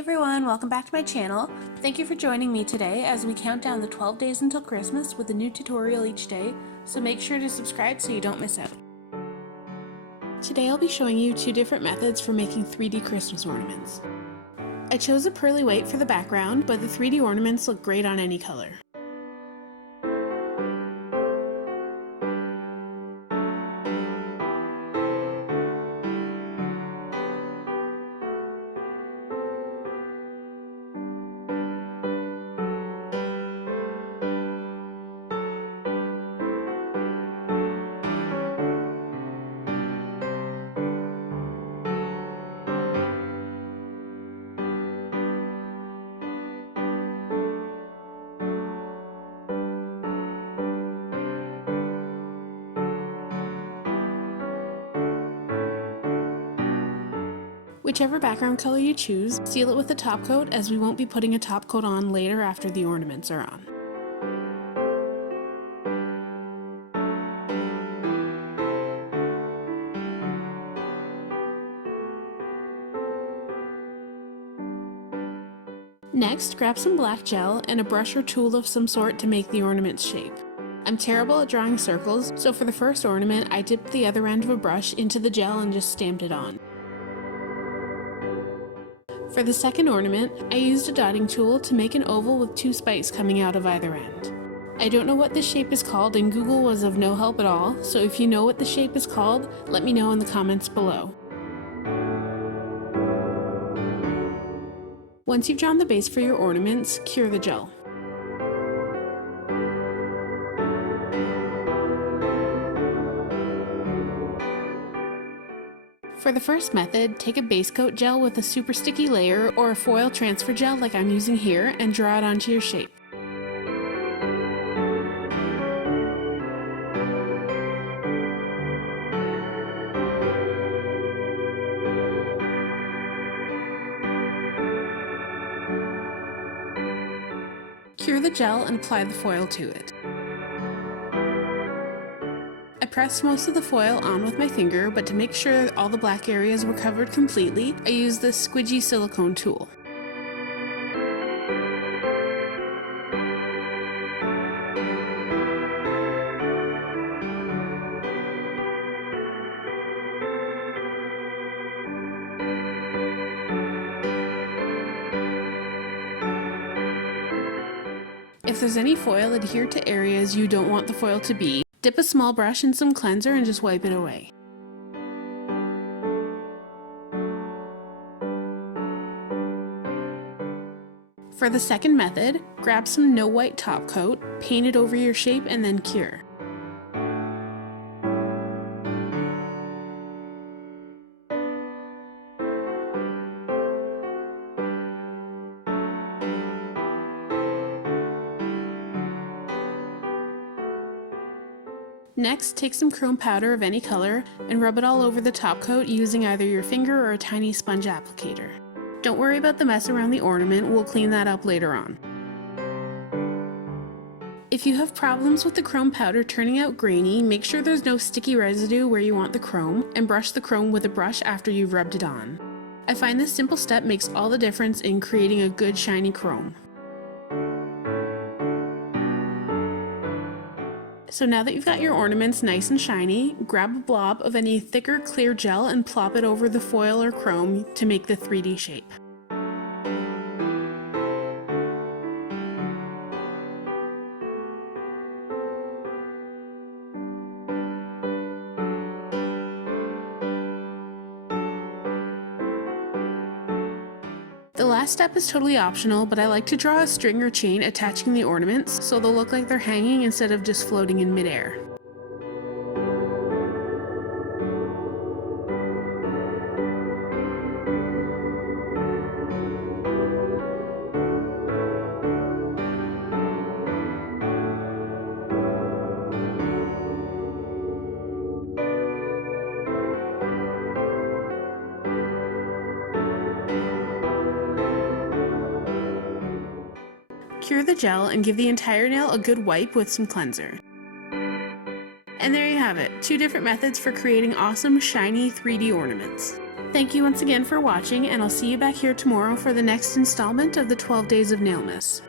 everyone, welcome back to my channel. Thank you for joining me today as we count down the 12 days until Christmas with a new tutorial each day, so make sure to subscribe so you don't miss out. Today I'll be showing you two different methods for making 3D Christmas ornaments. I chose a pearly white for the background, but the 3D ornaments look great on any color. Whichever background color you choose, seal it with a top coat as we won't be putting a top coat on later after the ornaments are on. Next, grab some black gel and a brush or tool of some sort to make the ornament's shape. I'm terrible at drawing circles, so for the first ornament I dipped the other end of a brush into the gel and just stamped it on. For the second ornament, I used a dotting tool to make an oval with two spikes coming out of either end. I don't know what this shape is called and Google was of no help at all, so if you know what the shape is called, let me know in the comments below. Once you've drawn the base for your ornaments, cure the gel. For the first method, take a base coat gel with a super sticky layer or a foil transfer gel like I'm using here and draw it onto your shape. Cure the gel and apply the foil to it. I pressed most of the foil on with my finger, but to make sure all the black areas were covered completely, I used this squidgy silicone tool. If there's any foil adhered to areas you don't want the foil to be, dip a small brush in some cleanser and just wipe it away. For the second method, grab some no white top coat, paint it over your shape and then cure. Next, take some chrome powder of any color and rub it all over the top coat using either your finger or a tiny sponge applicator. Don't worry about the mess around the ornament, we'll clean that up later on. If you have problems with the chrome powder turning out grainy, make sure there's no sticky residue where you want the chrome, and brush the chrome with a brush after you've rubbed it on. I find this simple step makes all the difference in creating a good shiny chrome. So now that you've got your ornaments nice and shiny, grab a blob of any thicker clear gel and plop it over the foil or chrome to make the 3D shape. The last step is totally optional, but I like to draw a string or chain attaching the ornaments so they'll look like they're hanging instead of just floating in midair. Cure the gel and give the entire nail a good wipe with some cleanser. And there you have it, two different methods for creating awesome shiny 3D ornaments. Thank you once again for watching, and I'll see you back here tomorrow for the next installment of the 12 Days of Nailmas.